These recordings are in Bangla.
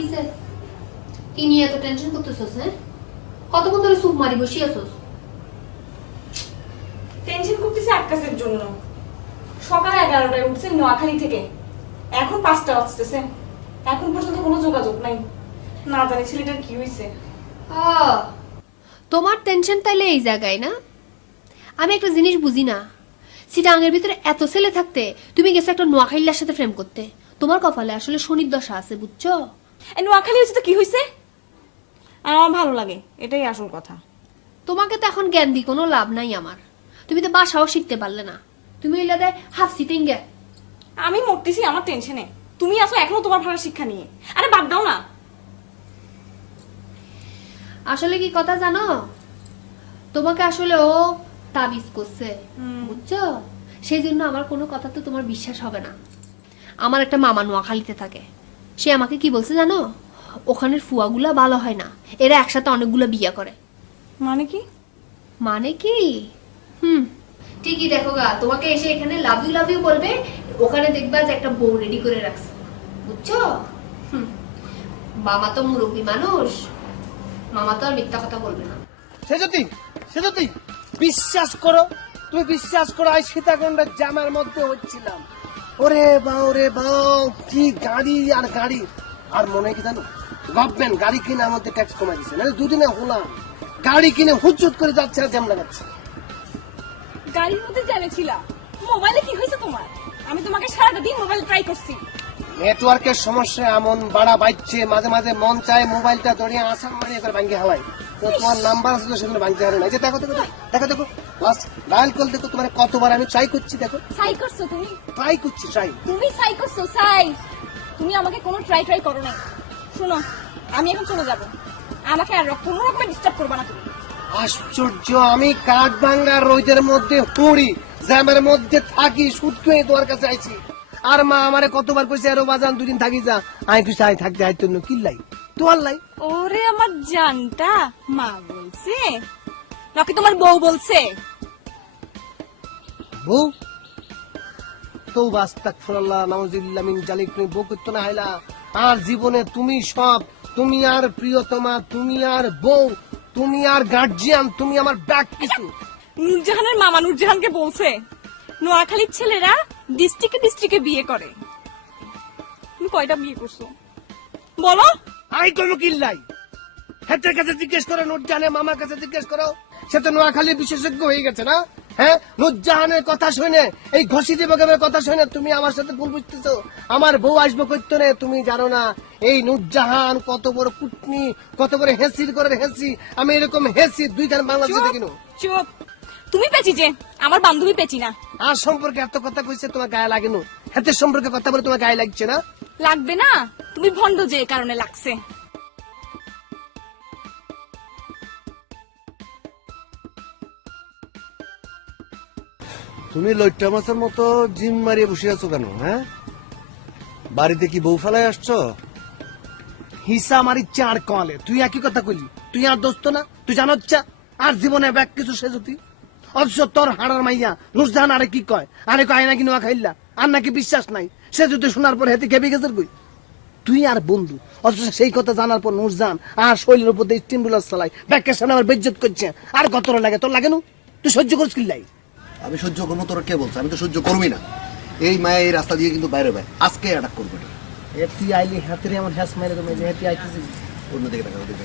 কিসে কি নিয়ে এত টেনশন করতেছস? হ্যাঁ, কতক্ষণ ধরে সুপ মারি বসি আছস? টেনশন করতেছে এক কাজের জন্য। সকাল 11টায় উঠছে নোয়াখালী থেকে, এখন 5টা বাজতেছে, এখন পর্যন্ত কোনো যোগাযোগ নাই। না জানি ছেলেটার কি হয়েছে। তোমার টেনশন তাইলে এই জায়গায় না? আমি একটা জিনিস বুঝি না, সিটাঙ্গের ভিতরে এত ছেলে থাকতে তুমি গেছো একটা নোয়াখালীর সাথে প্রেম করতে। তোমার কপালে আসলে শনির দশা আছে, বুঝছো? নোয়াখালী হয়েছে তো কি হয়েছে? আমার ভালো লাগে, এটাই আসল কথা। তোমাকে তো এখন জ্ঞান দি কোনো লাভ নাই আমার। তুমি তো বাসাও শিখতে পারলে না, তুমি এলা দেয় হাফ সিটিং গে। আমি মরতেছি আমার টেনশনে, তুমি আসো এখনো তোমার ভালো শিক্ষা নিয়ে। আরে বাদ দাও না। আসলে কি কথা জানো, তোমাকে আসলে ও তাবিজ করছে, বুঝছো? সেই জন্য আমার কোনো কথা তো তোমার বিশ্বাস হবে না। আমার একটা মামা নোয়াখালীতে থাকে, সে আমাকে কি বলছে জানো? ওখানের ফুয়াগুলা ভালো হয় না, এরা একসাথে অনেকগুলো বিয়ে করে। মানে কি? মানে কি? ঠিকই দেখো গা, তোমাকে এসে এখানে লাভ ইউ বলবে, ওখানে দেখবা যে একটা বউ রেডি করে রাখছে, বুঝছো? মামা তো মুরব্বী মানুষ, মামা তো আর মিথ্যা কথা বলবে না। সেজতি বিশ্বাস করো, তুমি বিশ্বাস করো, আজ সীতাকুণ্ডের জামার মধ্যে হচ্ছিলাম। ওরে বাও রে বাও, কি গাড়ি আর গাড়ি। আর মনে কি জানো, গভর্নমেন্ট গাড়ি কিনে আমাদের ট্যাক্স কমাই দিচ্ছে, মানে দুদিনে হলাম গাড়ি কিনে হুচুট করে যাচ্ছে আর জ্যাম লাগাচ্ছে। গাড়ির মধ্যে জেনেছিলা, মোবাইলে কি হয়েছে তোমার? আমি তোমাকে সারাটা দিন মোবাইল ট্রাই করছি। নেটওয়ার্কের সমস্যা এমন বাড়া বাজছে, মাঝে মাঝে মন চায় মোবাইলটা ধরিয়ে আসাম মারিয়ে করে ভাঙ্গে হালাই। তো তোমার নাম্বার আছে সেগুলো ভাঙতে পারে না। যে দেখো দেখো দেখো দেখো লাস্ট ডায়াল কল দেখো, তোমার কতবার আমি ট্রাই করছি। দেখো সাই করছো তুমি, ট্রাই করছি ট্রাই। তুমি সাই করছো সাই। তুমি আমাকে কোনো ট্রাই করো না। শোনো, আমি এখন চলে যাব, আমাকে আর কোনো রকমের ডিস্টার্ব করবে না তুমি। আশ্চর্য, আমি কাঠ ভাঙ্গার রোদের মধ্যে পড়ি, জ্যামের মধ্যে থাকি, শুটকে তোমার কাছে আইছি। আর মা আমারে কতবার কইছে আরো বাজান দুদিন থাকি যা, আমি কিছু আই থাকতে আইতো না কিল্লাই তোমার লাই। ওরে আমার জানটা, মা বলছে নাকি তোমার বউ বলছে? বউ তো আস্তাগফিরুল্লাহ নাউযুবিল্লাহ মিন জালিক, তুমি বউ করতো না হাইলা। আর জীবনে তুমি সব, তুমি আর প্রিয়তমা, তুমি আর বউ, তুমি আর গার্জিয়ান, তুমি আমার ব্যাক কিছু। নূরজাহানের মামা নূরজাহানকে বলছে নোয়াখালীর ছেলেরা ডিস্ট্রিক্টে বিয়ে করে। তুমি কয়টা বিয়ে করছো বলো? আই করবো কিল্লাই, হেতের কাছে জিজ্ঞেস করো, নুরজাহানের মামার কাছে জিজ্ঞেস করো, সে তো নোয়াখালীর বিশেষজ্ঞ হয়ে গেছে না? হ্যাঁ, নুরজাহানের কথা শুনে, এই ঘষি দেবের কথা শুনে তুমি আমার সাথে ভুল বুঝতেছো। আমার বউ আসবো করতো না, তুমি জানো না এই নুরজাহান কত বড় কুটনি, কত বড় হেসির করে হেসি। আমি এরকম হেসি দুই ধান বাংলাদেশে দেখিনি। চুপ, তুমি পেঁচি যে, আমার বান্ধবী পেঁচি না। আর সম্পর্কে এত কথা কইছে তোমার গায়ে লাগে না? হেতের সম্পর্কে কথা বলে তোমার গায়ে লাগছে না? লাগবে না, তুমি ভন্ড যে কারণে লাগছে। তুমি লইট্টা মাছের মতো জিম মারিয়ে বসে আছো কেন? হ্যাঁ, বাড়িতে কি বউ ফেলায় আসছো? হিসা মারি চার কলে তুই একই কথা কইলি। তুই আর দোস্ত না, তুই জানোচ্ছা আর জীবনে ব্যাগ কিছু সে যদি। অথচ তোর হাড়ার মাইয়া নুরজাহান আরে কি কয়, আরে কয় নাকি নোয়া খাইলা, আর নাকি বিশ্বাস নাই। সে যদি শোনার পর হেতে খেপে গেছে কই। তুই আর বন্ধু, অথচ সেই কথা জানার পর নুরজাহান আর শৈলের উপর দিয়ে স্টিমুলার চালাই, ব্যাগের সামনে আমার বেজ্জত করছে। আর কতটা লাগে তোর, লাগে না? তুই সহ্য করিস কিল্লাই? আমি সহ্য করবো, তোর কে বলছে? আমি তো সহ্য করবি না। এই মায়া এই রাস্তা দিয়ে কিন্তু বাইরে বাইরে আজকে অ্যাটাক করবে। তুই আইলি হাতের এমন হ্যাস মাইলে তুমি যে হেঁটে আইতেছিস, অন্যদিকে টাকা দিতে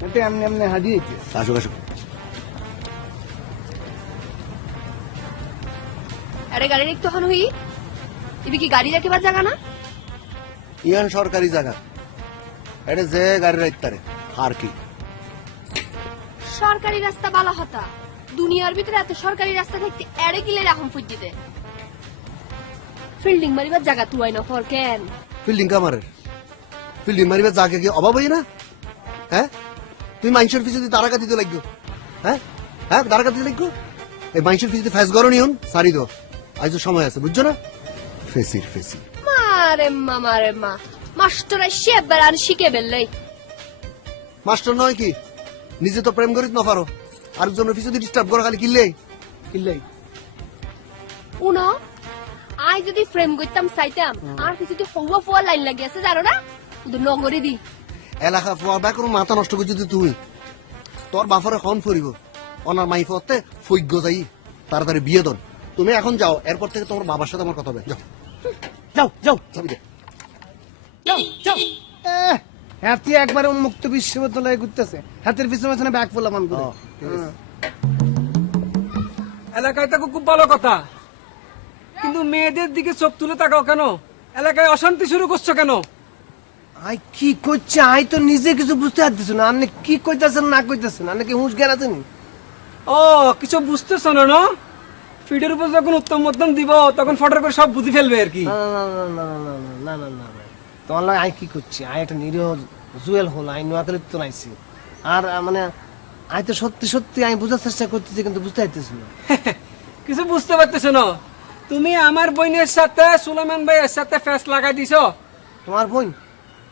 হেঁটে এমনি এমনি হাজিয়ে আসুক আসুক। আরে গাড়ি একটু হন হই, তুমি কি গাড়ি রাখিবার জায়গা না? ইয়ান সরকারি জায়গা, এটা যে গাড়ি রাইতারে আর কি। সরকারি রাস্তা বালা হতা, দুনিয়ার ভিতরে এত সরকারি রাস্তা থাকতে এড়ে গিলে রাখুন ফুটিতে ফিল্ডিং মারিবার জায়গা তুই না ফর কেন? ফিল্ডিং কামারের ফিল্ডিং মারিবার জায়গা কি অভাব হয় না? হ্যাঁ, তুমি মাইন্সের ফিসে তারাকা দিতে লাগবে। হ্যাঁ হ্যাঁ, তারাকা দিতে লাগবে। এই মাইন্সের ফিসে ফ্যাস গরো নিউন সারি দো, আজ সময় আছে, বুঝছো না? ফেসির ফেসি মারে মা মাস্টার আইসে এবার আর শিখে বেললাই। মাস্টার নয় কি, নিজে তো প্রেম করিস না পারো, আরেকজনের পিছনে ডিস্টার্ব করো খালি কিল্লেই কিল্লাই। উনো আই যদি ফ্রেম করতাম চাইতাম আর কিছু হওয়া ফোয়া লাইন লাগি আছে জানো না? ওদের নগরে দি এলাকা পড়া কোনো মাথা নষ্ট করছি তুই তোর বাফরে খন ফুরিব ওনার মাই পথে ফৈগ্য যাই তাড়াতাড়ি বিয়ে দন তুমি এখন যাও এরপর থেকে তোমার বাবার সাথে আমার কথা হবে যাও যাও যাও চাবি দে যাও যাও হাতি একবারে উন্মুক্ত বিশ্ববিদ্যালয়ে ঘুরতেছে হাতের পিছনে ব্যাগ ফুলাম আমি করে। এলাকায় থাকো খুব ভালো কথা, কিন্তু মেয়েদের দিকে চোখ তুলে তাকাও কেন? এলাকায় অশান্তি শুরু করছো কেন? আই কি করছে আই তো নিজে কিছু বুঝতে পারতেছি না। আপনি কি কইতাছেন না কইতাছেন, আপনি কি হুঁশ জ্ঞান আছেন? ও কিছু বুঝতেছো না না? ফিডের উপর যখন উত্তম মধ্যম দিব তখন ফটার করে সব বুঝি ফেলবে আর কি। না না না না না না না না না তোমার লাগে আই কি করছি? আই একটা নিরীহ জুয়েল হল, আই নোয়াখালীর তো নাইছি। আর মানে আই তো সত্যি সত্যি আমি বোঝার চেষ্টা করতেছি, কিন্তু বুঝতে পারতেছি না। কিছু বুঝতে পারতেছো না? তুমি আমার বোনের সাথে সুলাইমান ভাইয়ের সাথে ফেস লাগাই দিছো। তোমার বোন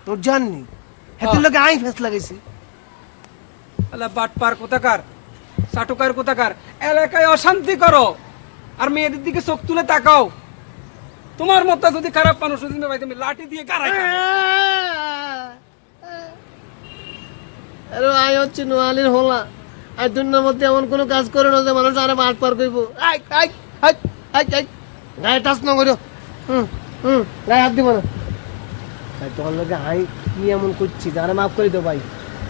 তোর জাননি হাতের লোকে আই ফেস লাগাইছি। আল্লাহ বাটপার কোথাকার, চাটুকার কোথাকার, এলাকায় অশান্তি করো আর মেয়েদের দিকে চোখ তুলে তাকাও। তোমার মতো যদি খারাপ মানুষ যদি ভাই তুমি লাঠি দিয়ে গাড়াই আরে আই হচ্ছে নোয়ালির হোলা, আই দুনিয়ার মধ্যে এমন কোনো কাজ করে না যে মানুষ আরে মার পার করব। I I I I I গায়ে টাচ না করো। গায়ে হাত দিব না। ভাই তোমার লোকে আই কি এমন করছি যে আরে মাফ করে দাও ভাই।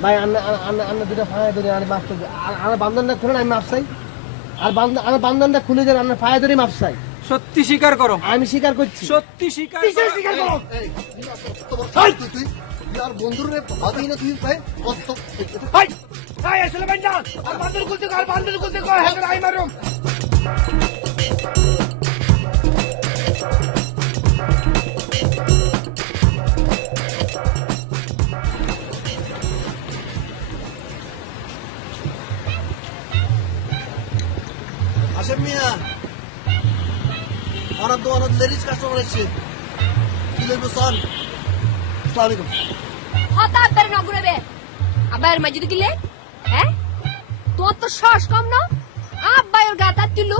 ভাই আন্না দুটা ফায়া ধরে আরে মাফ করে দাও। আর বান্ধনটা খুলে আমি মাফ চাই। আর আমার বান্ধনটা খুলে দেন, আপনার ফায়া ধরে মাফ চাই। সত্যি স্বীকার করো। আমি স্বীকার করছি। সত্যি স্বীকার কিসের স্বীকার করো? তোমার তুই আর বন্ধুর ভাবি না তুই ভাই কত ভাই ভাই আসলে ভাই না আর বান্ধন খুলতে কর, বান্ধন খুলতে কর, হ্যাঁ আই মারুম। আসেন মিয়া আমার দোকানত লেডিস কাস্টমার এসছে কি লইব সন আসসালামু আলাইকুম হঠাৎ বের নগরে বে আবার মাঝে দিলে হ্যাঁ তোর তো শ্বাস কম না। আব্বাইয়ের গাতা তুলু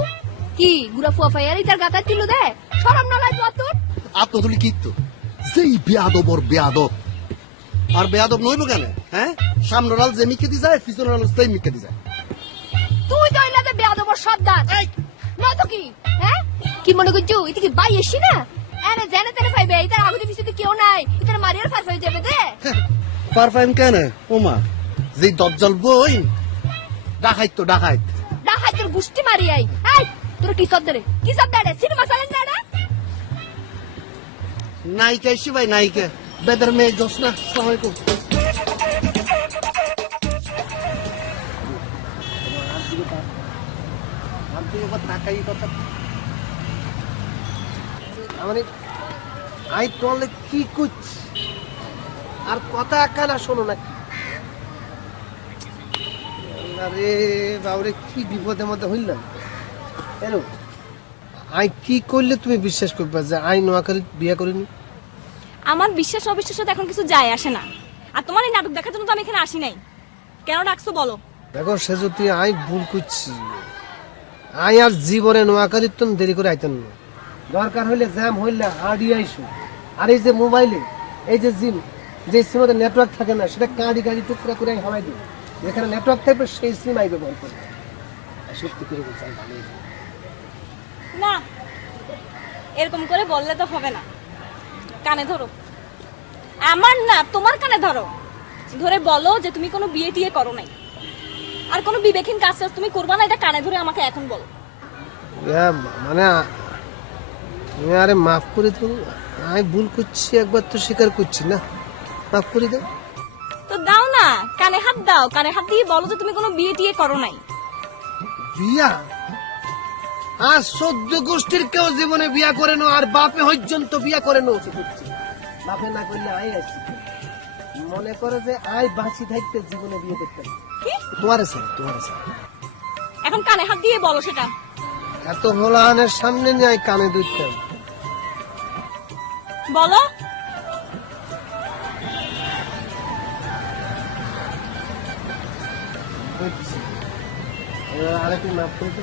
কি গুড়া ফুয়া ফায়ার ইতার গাতা তুলু দে শরম না লাই তোর। আত্মতুলি কি তো সেই বেয়াদবর বেয়াদব আর বেয়াদব নইব কেন? হ্যাঁ সামনের যে মিকে দি যায় পিছনের সেই মিকে দি যায়। তুই তো ইলাতে বেয়াদবর সর্দার না তো কি হ্যাঁ কি মনে করছো ইতি কি বাই এসি না এনে জেনে তেনে পাইবে ইতার আগুতে পিছতে কেউ নাই ইতার মারিয়ার ফার হয়ে যাবে দে। পারফাইম কেন ওমা যে দজ্জাল বই ডাকাইত তো ডাকাইত ডাহাই তোর গুষ্টি মারি আই এই তোর কি সব দে সিনেমা চালেন না নায়িকা এসে ভাই নায়িকা বেদের মেয়ে জোসনা আসসালামু আলাইকুম মানে আই করলে কি করছি আর কথা একখানা শোনো না। আরে বাবরে কি বিপদের মধ্যে হইলাম। এলো আই কি করলে তুমি বিশ্বাস করবে যে আই নোয়াখালী বিয়ে করিনি? আমার বিশ্বাস অবিশ্বাস এখন কিছু যায় আসে না। আর তোমার এই নাটক দেখার জন্য তো আমি এখানে আসি নাই। কেন ডাকছো বলো? দেখো সে যদি আই ভুল করছি, আই আর জীবনে নোয়াখালীর তো দেরি করে আইতেন না। দরকার হইলে জ্যাম হইলে হারিয়ে আইসো। আর এই যে মোবাইলে এই যে জিম যে সিমতে নেটওয়ার্ক থাকে না সেটা কাঁদি কাঁদি টুকরা করে হাওয়াই দিই। যেখানে নেটওয়ার্ক থাকবে সেই সিম আই ব্যবহার করবে। সত্যি করে বলছি আমি ভালোই জানি। না এরকম করে বললে তো হবে না। কানে ধরো, আমার না তোমার কানে ধরো, ধরে বলো যে তুমি কোনো বিয়ে টিয়ে করো নাই আর কোনো বিবেকহীন কাজ টাজ তুমি করবা না। এটা কানে ধরে আমাকে এখন বলো। মানে তুমি আরে মাফ করে দাও। আমি ভুল করছি, একবার তো স্বীকার করছি না, মাফ করে দাও। তো দাও না, কানে হাত দাও, কানে হাত দিয়ে বলো যে তুমি কোনো বিয়ে টিয়ে করো নাই। বিয়া আর 14 গোষ্ঠীর কেউ জীবনে বিয়া করে নো, আর বাপে পর্যন্ত বিয়া করে নো। বাপে না করলে আই আসি মনে করে যে আই বাঁচি থাকতে জীবনে বিয়ে করতে তোমার এখন কানে হাত দিয়ে বলো সেটা। এত হোলাহানের সামনে নিয়ে আই কানে দুইতাম। বলো। আরে তুই মাফ করে দে।